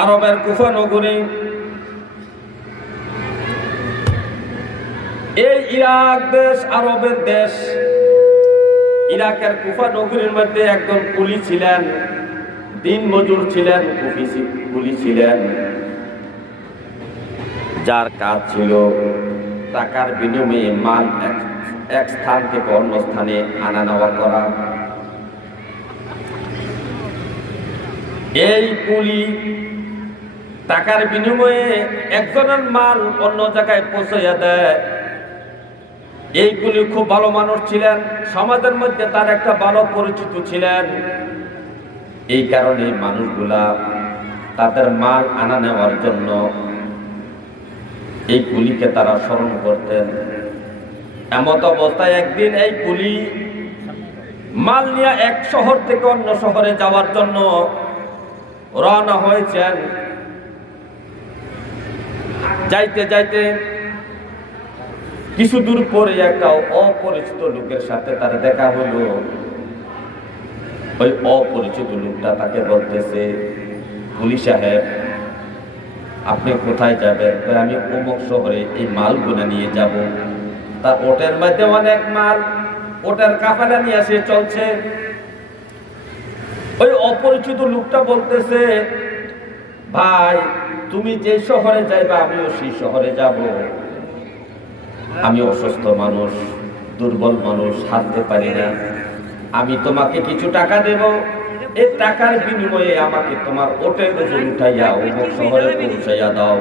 আরবের কুফা নগরী, এই ইরাক দেশ আরবের দেশ। ইরাকের কুফা নগরীর মধ্যে একজন কুলি ছিলেন, দিন মজুর ছিলেন, কুলি ছিলেন, যার কাজ ছিল টাকার বিনিময়ে মাল এক স্থান থেকে অন্য স্থানে আনা নেওয়া করা। এই কুলি টাকার বিনিময়ে একজনের মাল অন্য জায়গায় পৌঁছাইয়া দেয়। এই কুলি খুব ভালো মানুষ ছিলেন, সমাজের মধ্যে তার একটা ভালো পরিচিত ছিলেন। এই কারণে মানুষগুলা তাদের মাল আনা নেওয়ার জন্য এই কুলিকে তারা স্মরণ করতেন। এমত অবস্থায় একদিন এই কুলি মাল নিয়ে এক শহর থেকে অন্য শহরে যাওয়ার জন্য রওনা হয়েছেন। যাইতে যাইতে কিছু দূর পরে একটা অপরিচিত লোকের সাথে তার দেখা হলো। ওই অপরিচিত লোকটা তাকে বলতেছে, কুলি সাহেব, আপনি কোথায় যাবেন? আমি অমুক শহরে এই মালগুলো নিয়ে যাব। তার ওটের মধ্যে অনেক মাল, ওটার কাফেলা নিয়ে এসে চলছে। ওই অপরিচিত লোকটা বলতেছে, ভাই, তুমি যে শহরে যাইবা আমিও সেই শহরে যাব। আমি অসুস্থ মানুষ, দুর্বল মানুষ, হাঁটতে পারি না। আমি তোমাকে কিছু টাকা দেব, এই টাকার বিনিময়ে আমাকে তোমার ওটের উপর উঠাইয়া অমুক শহরে পৌঁছাইয়া দাও।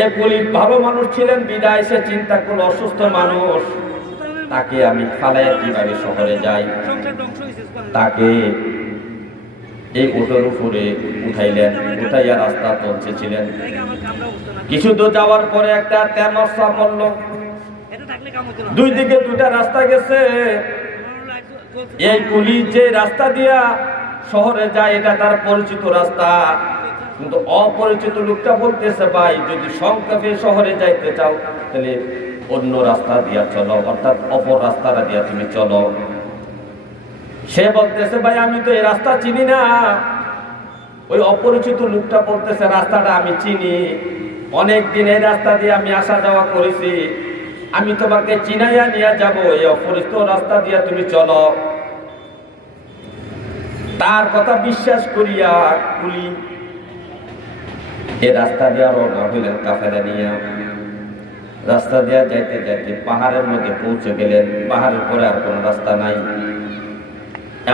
এ পুলিশ ভালো মানুষ ছিলেন বিদায় সে চিন্তা করলো, অসুস্থ মানুষ, তাকে আমি ফালাইয়া কিভাবে শহরে যাই। তাকে এই ওটের উপরে উঠাইলেন, উঠাইয়া রাস্তা পৌঁছেছিলেন। কিছু দূর যাওয়ার পরে একটা তেমসা পড়ল। দুই দিকে দুটা রাস্তা গেছে। এই পুলিশ যে রাস্তা দিয়া শহরে যায় এটা তার পরিচিত রাস্তা, কিন্তু অপরিচিত লোকটা বলতেছে, ভাই, যদি সংক্ষেপে শহরে যাইতে চাও তাহলে অন্য রাস্তা দিয়া চলো, অর্থাৎ অপর রাস্তাটা দিয়া তুমি চলো। সে বলতেছে, ভাই, আমি তো এই রাস্তা চিনি না। ওই অপরিচিত লোকটা বলতেছে, রাস্তাটা আমি চিনি, অনেক দিন এই রাস্তা দিয়ে আমি আসা যাওয়া করেছি, আমি তোমাকে চিনাইয়া নিয়ে যাব, এই অপরিচিত রাস্তা দিয়ে তুমি চলো। তার কথা বিশ্বাস করিয়া কুলি এই রাস্তা দিয়ে রওনা হইলেন কাফেলা নিয়ে। রাস্তা দিয়ে যাইতে যাইতে পাহাড়ের মধ্যে পৌঁছে গেলেন। পাহাড়ের পরে আর কোনো রাস্তা নাই।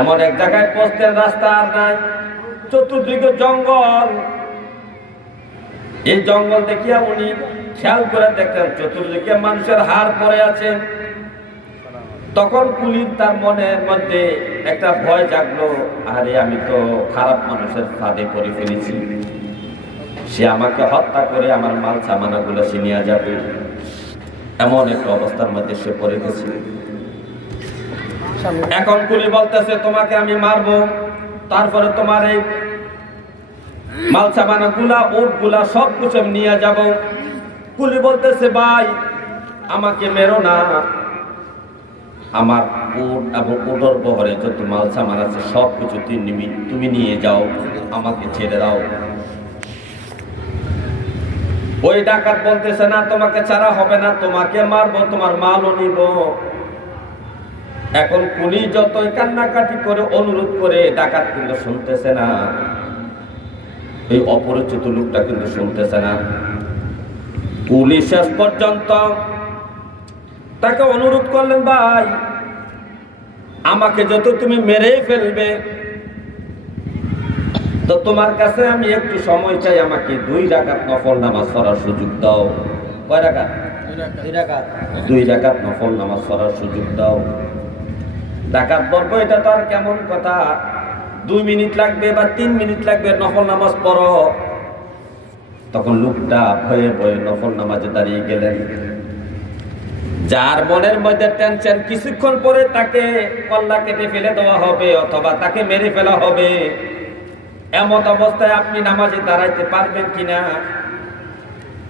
এমন এক জায়গায় পৌঁছতেন রাস্তা আর নাই, চতুর্দিকে জঙ্গল। এই জঙ্গল দেখিয়া উনি খেয়াল করে দেখলেন চতুর্দিকে মানুষের হাড় পড়ে আছে। তখন কুলি তার মনের মধ্যে একটা ভয় জাগলো, আরে আমি তো খারাপ মানুষের ফাঁদে পড়ে ফেলেছি, সে আমাকে হত্যা করে আমার মাল সামানাগুলো সে নিয়ে যাবে। এমন একটা অবস্থার মধ্যে সে পড়ে গেছে। এখন কুলি বলতেছে, তোমাকে আমি মারবো, তারপরে তোমার এই মাল সামানাগুলা, ওটগুলা সব কিছু নিয়ে যাব। কুলি বলতেছে, ভাই, আমাকে মেরো না, আমার উট এবং উটের বহরে যত মাল সামান আছে সব কিছু তুমি নিয়ে যাও, আমাকে ছেড়ে দাও। ওই ডাকাত বলতেছে, না, তোমাকে ছাড়া হবে না, তোমাকে মারবো, তোমার মালও নিব। এখন কুলি যতই কান্নাকাটি করে অনুরোধ করে, ডাকাত কিন্তু শুনতেছে না, এই অপরিচিত লোকটা কিন্তু শুনতেছে না। কুলি শেষ পর্যন্ত তাকে অনুরোধ করলেন, ভাই, আমাকে যত তুমি মেরে ফেলবে তো তোমার কাছে আমি একটু সময় চাই, আমাকে 2 রাকাত নফল নামাজ পড়ার সুযোগ দাও। কয় রাকাত? 2 রাকাত নফল নামাজ পড়ার সুযোগ দাও। ডাকাত বলবো, এটা তো আর কেমন কথা, 2 মিনিট লাগবে বা 3 মিনিট লাগবে, নফল নামাজ পড়ো। তখন লোকটা ভয়ে ভয়ে নফল নামাজে দাঁড়িয়ে গেলেন। যার মনের মধ্যে টেনশন, কিছুক্ষণ পরে তাকে কল্লা কেটে ফেলে দেওয়া হবে অথবা তাকে মেরে ফেলা হবে, এমন অবস্থায় আপনি নামাজে দাঁড়াইতে পারবেন কিনা?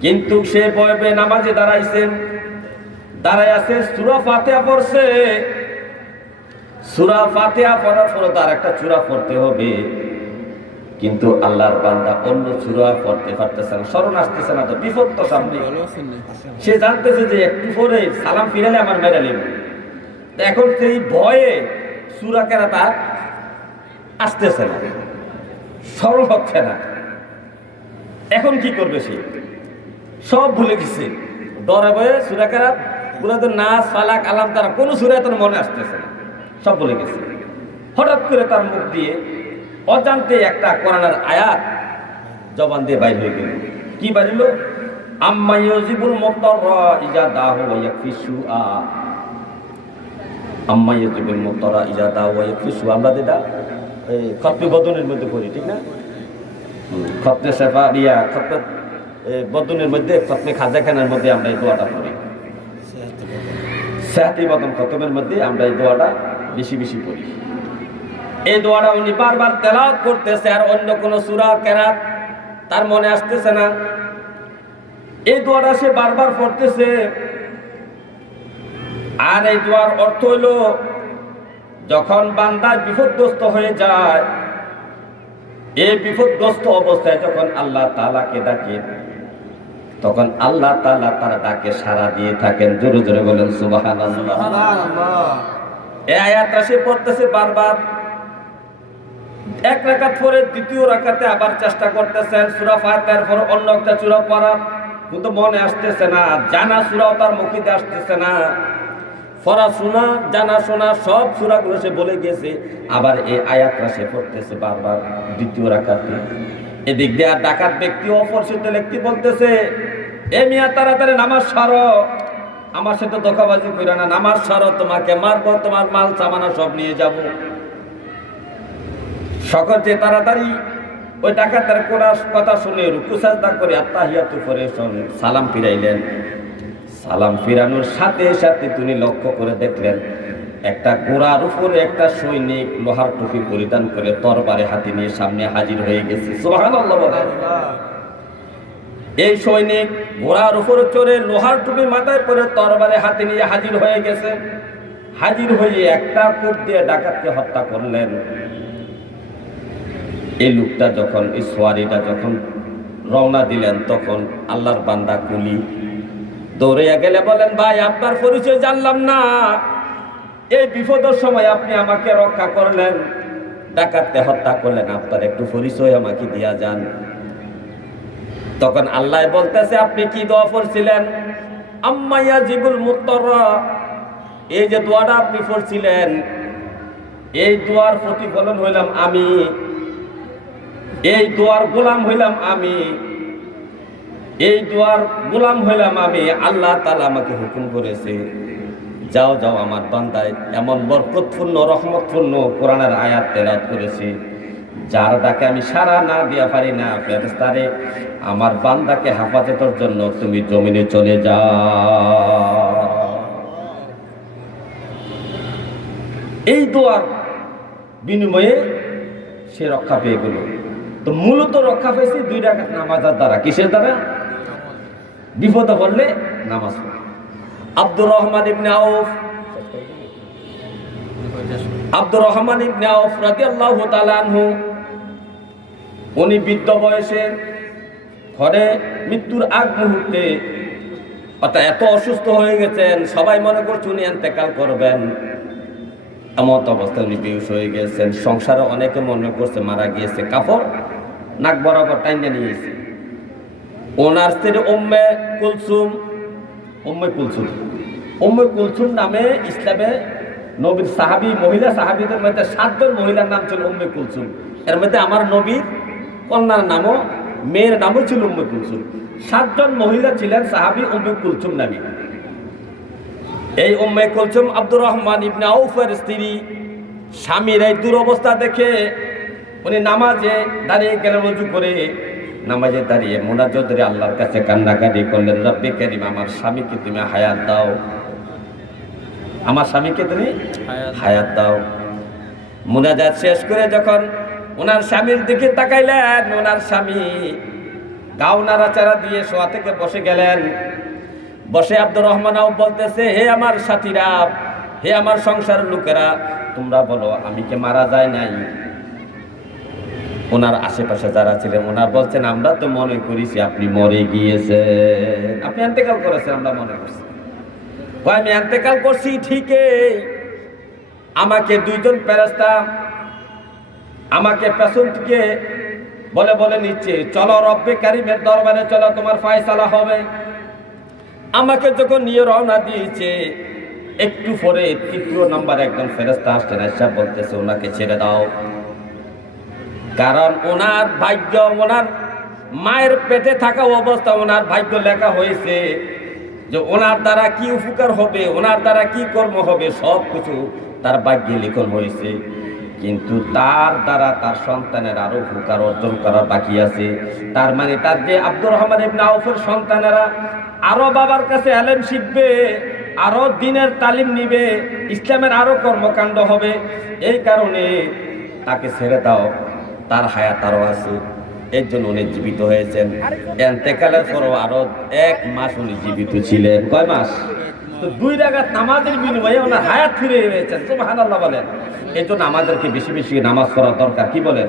কিন্তু সে ভয়ে নামাজে দাঁড়াইছেন, দাঁড়ায় আছে, সূরা ফাতিহা পড়ছে। সূরা ফাতিহা পড়ার পর তার একটা সূরা পড়তে হবে। কিন্তু আল্লাহর বান্দা অন্য সূরা পড়তে পারতেছে না, স্মরণ আসতেছে না, তো বিপদ তো সামনে। সে জানতেছে যে একটু পরে সালাম ফিরালে আমার মেরে নেবে, এখন সেই ভয়ে সূরা কেরাত আর আসতেছে না, স্মরণ হচ্ছে না। এখন কি করবে সে? সব ভুলে গেছে, ডরে ভয়ে সূরা কেরাত গুলো তো নাস ফালাক আলাম তারা কোনো সূরা তোর মনে আসতেছে না, সব ভুলে গেছে। হঠাৎ করে তার মুখ দিয়ে অজান্তে একটা কোরআনের আয়াত জবান দিয়ে বাইর হয়ে গেল। কি বাজিল? আম্মা ইয়াজিবুল মুত্তারা ইজা দাহু ওয়া ইয়াকফিসু আম্মা ইয়াজিবুল মুত্তারা ইজা দাহু ওয়া ইয়াকফিসু। আমরা যেটা এই খতমে বদনের মধ্যে পড়ি, ঠিক না? খতমে সেফা রিয়া খতমে বদনের মধ্যে, খতমে খাজাখানার মধ্যে আমরা এই দোয়াটা পড়ি। সেহাতি বদন খতমের মধ্যে আমরা এই দোয়াটা বেশি বেশি পড়ি। এই দোয়াটা উনি বারবার তেলাওয়াত করতেছে, আর অন্য কোন সূরা কেরাত তার মনে আসতেছে না। এই দোয়াটা সে বারবার পড়তেছে। আর এই দোয়ার অর্থ হইল, যখন বান্দা বিপদগ্রস্ত হয়ে যায়, এই বিপদগ্রস্ত অবস্থায় যখন আল্লাহ তাআলাকে ডাকে, তখন আল্লাহ তাআলা তার ডাকে সাড়া দিয়ে থাকেন। জোরে জোরে বলেন সুবহানাল্লাহ। এই আয়াতটা সে পড়তেছে বারবার। এক রাকাত পরে দ্বিতীয় রাকাতে আবার চেষ্টা করতেছেন সূরা ফাতিহার পর অন্য একটা সূরা পড়ার, কিন্তু মনে আসতেছে না। জানা সূরাও তার মুখে আসতেছে না। পড়া শোনা জানা শোনা সব সূরাগুলো সে বলে গেছে, আবার এই আয়াতটা সে পড়তেছে বারবার দ্বিতীয় রাকাতে। এদিক দিয়ে আর ডাকাত ব্যক্তি অপরিচিত ব্যক্তি বলতেছে, এ মিয়া তাড়াতাড়ি নামাজ সারো, আমার সাথে ধোঁকাবাজি কইরা না, নামাজ সারো, তোমাকে মারবো, তোমার মাল সামানা সব নিয়ে যাব। সকলকে তাড়াতাড়ি ওই ডাকাতের কথা শুনে রুকু সাজদা করে আত্তাহিয়াতু করে সালাম ফিরাইলেন। সালাম ফিরানোর সাথে সাথে তিনি লক্ষ্য করে দেখলেন একটা ঘোড়ার উপরে একটা সৈনিক লোহার টুপি পরিধান করে তরবারে হাতে নিয়ে সামনে হাজির হয়ে গেছে। সুবহানাল্লাহ। এই সৈনিক ঘোড়ার উপরে চড়ে লোহার টুপি মাথায় পরে তরবারে হাতে নিয়ে হাজির হয়ে গেছে। হাজির হয়ে একটা কূপ দিয়ে ডাকাতকে হত্যা করলেন। এই লোকটা যখন, এই সোয়ারিটা যখন রওনা দিলেন, তখন আল্লাহর বান্দা কুলি দৌড়ে গেলে বলেন, ভাই আপনার পরিচয় জানলাম না, এই বিপদের সময় আপনি আমাকে রক্ষা করলেন, ডাকাতকে হত্যা করলেন, আপনার একটু পরিচয় আমাকে দিয়া যান। তখন আল্লাহ বলতেছে, আপনি কি দোয়া পড়ছিলেন? আম্মা ইয়াজিবুল মুত্তারা, এই যে দোয়াটা আপনি পড়ছিলেন, এই দোয়ার প্রতিফলন হইলাম আমি, এই দোয়ার গোলাম হইলাম আমি, এই দোয়ার গোলাম হইলাম আমি। আল্লাহ তাআলা আমাকে হুকুম করেছে, যাও যাও আমার বান্দায় এমন বরকতপূর্ণ রহমতপূর্ণ কোরআনের আয়াত তেলাওয়াত করেছে, যার ডাকে আমি সাড়া না দিয়া পারি না, ফেরেশতারে আমার বান্দাকে হেফাজতের জন্য তুমি জমিনে চলে যাও। এই দোয়ার বিনিময়ে সে রক্ষা পেয়ে গেল। তো মূলত রক্ষা পেয়েছি 2 রাকাত নামাজের দ্বারা। কিসের দ্বারা? বিপদে পড়লে নামাজ পড়ে। আব্দুর রহমান ইবনে আউফ রাদিয়াল্লাহু তাআলা আনহু, উনি বৃদ্ধ বয়সে ঘরে মৃত্যুর আগ মুহূর্তে, অর্থাৎ এত অসুস্থ হয়ে গেছেন, সবাই মনে করছে উনি ইন্তেকাল করবেন, এমন অবস্থায় উনি বেহুশ হয়ে গেছেন। সংসারে অনেকে মনে করছে মারা গিয়েছে, কাপড় নাক বরাবর টাইনে নিয়েছে। ওনার স্ত্রী উম্মে কুলসুম নামে ইসলামে নবীর সাহাবী, মহিলা সাহাবীদের মধ্যে 7 জন মহিলার নাম ছিল উম্মে কুলসুম। এর মধ্যে আমার নবীর কন্যার নামও, মেয়ের নামও ছিল উম্মে কুলসুম। 7 জন মহিলা ছিলেন সাহাবী উম্মে কুলসুম নামে। এই উম্মে কুলসুম আব্দুর রহমান ইবনে আউফের স্ত্রী। স্বামীর এই দুরবস্থা দেখে উনি নামাজে দাঁড়িয়ে গেলেন, ওযু করে নামাজে দাঁড়িয়ে মুনাজাত করে আল্লাহর কাছে কান্নাকাটি করলেন, রব্বে কারীম, আমার স্বামীকে তুমি হায়াত দাও, আমার স্বামীকে তুমি হায়াত দাও। মুনাজাত শেষ করে যখন ওনার স্বামীর দিকে তাকাইলেন, ওনার স্বামী গাও নাড়াচাড়া দিয়ে শোয়া থেকে বসে গেলেন। বসে আব্দুর রহমান আউফ বলতেছে, হে আমার সাথীরা, হে আমার সংসারের লোকেরা, তোমরা বলো আমি কি মারা যায় নাই? ওনার আশেপাশে যারা ছিলেন ওনার বলছেন আমরা তো মনে করেছি আপনি মরে গিয়েছেন, আপনি এন্তেকাল করেছেন আমরা মনে করছি। আমি এন্তেকাল করছি ঠিকই, আমাকে দুইজন ফেরেশতা আমাকে পেছন থেকে বলে বলে নিচ্ছে চলো রব্বে কারিমের দরবারে চলো, তোমার ফয়সালা হবে। আমাকে যখন নিয়ে রওনা দিয়েছে, একটু পরে ৩য় নম্বর একজন ফেরেশতা আসছেন, এসে বলতেছে ওনাকে ছেড়ে দাও, কারণ ওনার ভাগ্য, ওনার মায়ের পেটে থাকা অবস্থা ওনার ভাগ্য লেখা হয়েছে যে ওনার দ্বারা কি উপকার হবে, ওনার দ্বারা কি কর্ম হবে, সব কিছু তার ভাগ্যে লিখন হয়েছে। কিন্তু তার দ্বারা তার সন্তানের আরো উপকার অর্জন করা বাকি আছে। তার মানে তার যে আব্দুর রহমান ইবনে আউফের সন্তানেরা আরো বাবার কাছে এলেম শিখবে, আরো দ্বীনের তালিম নিবে, ইসলামের আরো কর্মকাণ্ড হবে। এই কারণে তাকে ছেড়ে দাও, তার হায়াত আরো আছে, এর জন্য উনি জীবিত হয়েছেন। এন্তেকালের পরও আরো 1 মাস উনি জীবিত ছিলেন। কয় মাস? তো 2 রাকাত নামাজের বিনিময়ে ওনার হায়াত ফিরে পেয়েছেন। সুবহানাল্লাহ বলেন। এই জন্য আমাদেরকে বেশি বেশি নামাজ পড়া দরকার। কি বলেন?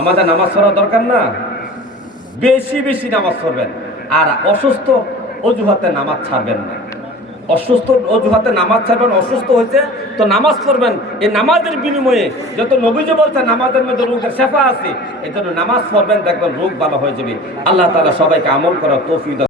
আমাদের নামাজ পড়া দরকার না? বেশি বেশি নামাজ পড়বেন। আর অসুস্থ অজুহাতে নামাজ ছাড়বেন না। অসুস্থ অজুহাতে নামাজ ছাড়বেন, অসুস্থ হয়েছে তো নামাজ পড়বেন। এই নামাজের বিনিময়ে যত নবীজি বলছে নামাজের মধ্যে রোগের শেফা আছে, এই জন্য নামাজ পড়বেন, দেখবেন রোগ ভালো হয়ে যাবে। আল্লাহ তাআলা সবাইকে আমল করার তৌফিক দান।